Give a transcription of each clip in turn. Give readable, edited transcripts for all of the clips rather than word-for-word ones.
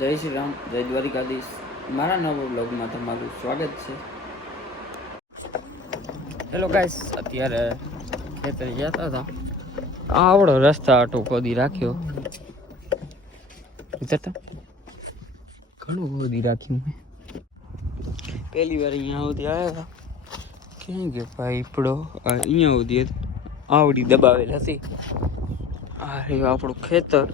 જય શ્રી રામ, જય દ્વારિકાધીશ. મારા નવા બ્લોગમાં તમારું સ્વાગત છે. હેલો ગાઈસ, અત્યારે ખેતરે જતા હતા. આવડો રસ્તા આટો ખોદી રાખ્યો. જતા ઘણું ખોદી રાખ્યું મેં. પહેલી વાર અહીંયા સુધી આવ્યા હતા. ક્યાં ગયો પાઈપડો? અહીંયા સુધી આવડી દબાવેલ હતી. આ રહ્યું આપણું ખેતર.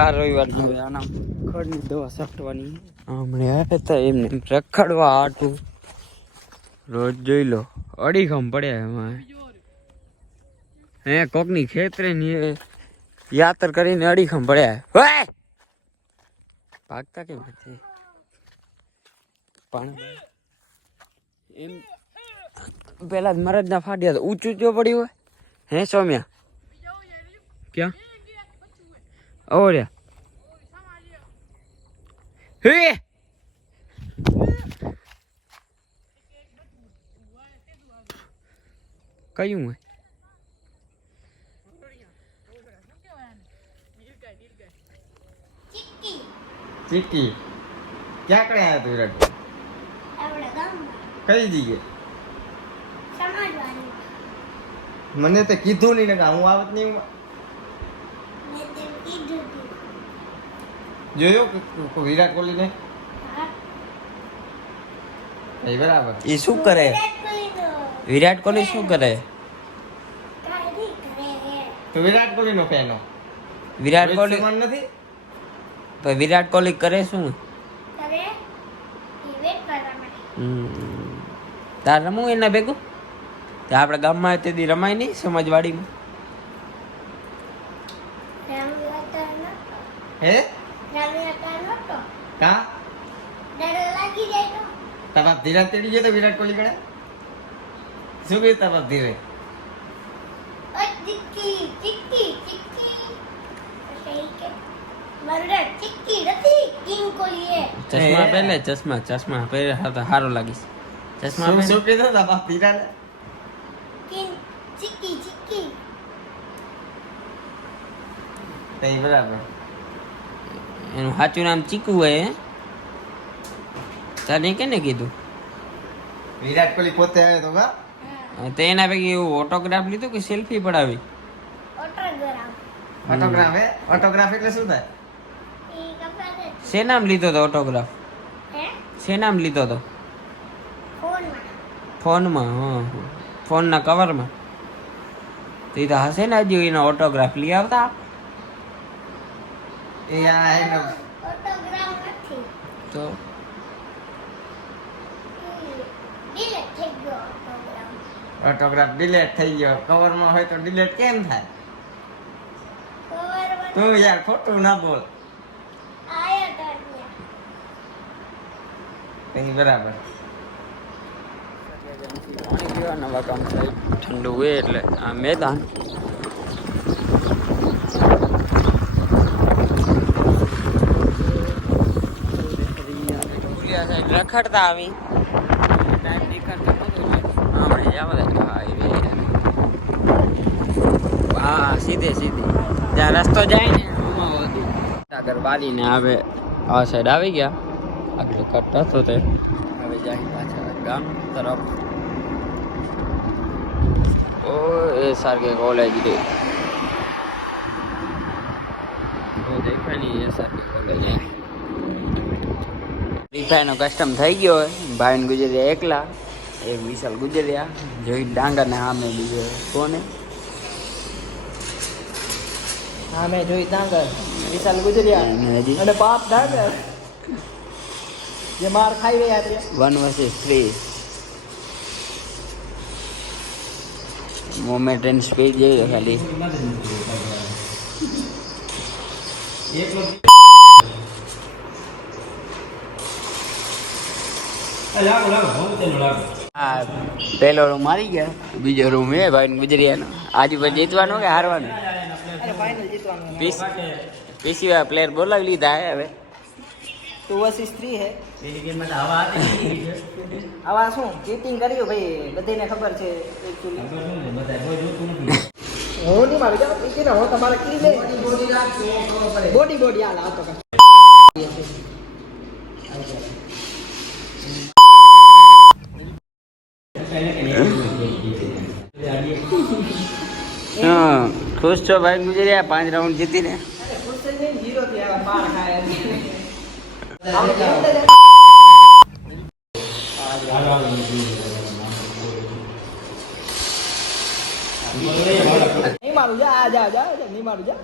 આ રવિવાર હવે આના ખડની દવા છાંટવાની. હમણાં આવ્યા હતા એમને રખડવા આટું. રોજ જોઈ લો અડીખમ પડ્યા એમાં. હે કોકની ખેતરે યાત્રા કરીને અડીખમ પડ્યા. ભાગતા કેમ નથી પણ એમ પેલા જ મરદ ના ફાટ્યા હતા. ઊંચું જો પડ્યું હોય. હે સૌમ્યા ક્યાં ઓર્યા હે કયું હોય? ચીકી ક્યાં કડે આવ્યા તું વિરાટ? કઈ જગ્યાએ? મને તો કીધું નહીં ને હું આવત નહીં. જોયો વિરાટ કોહલી ને? બરાબર. એ શું કરે? વિરાટ કોહલી શું કરે? તો વિરાટ કોહલી નો ફેન હો. વિરાટ કોહલી નથી તો વિરાટ કોહલી કરે શું? તાર રમવું એના ભેગું? આપડે ગામમાં તે દી રમાય નહીં સમાજવાડીમાં? હે કા તારા ધીરા તેડી ગયો તો વિરાટ કોહલી કડે શું કહ્યું? તારા ધીરે ચશ્મા પહેલે ચશ્મા પહેરે સારો લાગીશ. ચશ્મા શું કીધું તારા ધીરા ને? બરાબર. એનું સાચું નામ ચીકુ હોય. તને કેને કીધું? વિરાટ કોહલી પોતે આવ્યો તો કા? તો એના પૈકી એવું ઓટોગ્રાફ લીધું કે સેલ્ફી પડાવી? ઓટોગ્રાફ હે? ઓટોગ્રાફ એટલે શું થાય? શેનામ લીધો તો ઓટોગ્રાફ? શેનામ લીધો તો? ફોનમાં. હા, ફોનના કવરમાં. તો એ તો હશે ને હજી એનો ઓટોગ્રાફ લઈ આવતા. એ તો ઓટોગ્રાફ ડિલીટ થઈ ગયો. કવરમાં હોય તો ડિલીટ કેમ થાય? તું યાર ખોટું ના બોલ. બરાબર. પાણી પીવા નવા કામ થાય. ઠંડુ હોય એટલે આ મેદાન. રખડતા આવી ટાઈમ નીકળતો નતો. હમણાં જવા હા સીધે જ્યાં રસ્તો જાય ને આગળ વાલીને આવે. આ સાઈડ આવી ગયા. આગળ કટ હતો તે હવે જાય પાછા ગામ તરફ. ઓ એ સારકે કોલેજ ગઈ. દેખાય નહીં એ સારકે કોલેજ. રીફાઈનો કસ્ટમ થઈ ગયો હોય. ભાઈ ગુજરિયા એકલા, એક વિશાલ ગુજરિયા, જોઈ ડાંગર ને સામે બીજો કોને સામે જોઈ ડાંગર વિશાલ ગુજરિયા અને પાપ ડાંગર જે માર ખાઈ રહ્યા છે. 1 vs 3 મોમેન્ટ એન્ડ સ્પીડ જોઈએ ખાલી. પેલો રૂમ મારી ગયા. બીજો રૂમ એ ભાઈ ગુજરિયાનો. આજુ પછી જીતવાનો કે હારવાનો? પીસી પ્લેયર બોલાવી લીધા હે હવે. 2 vs 3 હે. આવા શું ચીટિંગ કર્યું ભાઈ? બધાને ખબર છે એકચ્યુઅલી. હું નહીં મારી જાવ પીસી ના. હું તમારે કરી લે બોડી હાલ આ તો ખુશ છો ભાઈ ગુજરિયા 5 રાઉન્ડ જીતીને? નહીં મારું જા જા જા નહીં મારું જા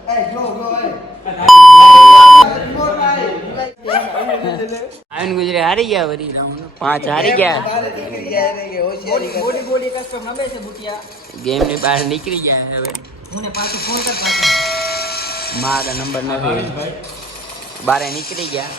આવીને ગુજરિયા હારી ગયા વરી રાઉન્ડ 5 હારી ગયા. બોડી બોડી કસ્ટમ રમે છે બુટિયા ગેમ ની બહાર નીકળી ગયા હવે. હું ને પાછું ફોન કર પાછું મારા નંબર નથી, બારે નીકળી ગયા.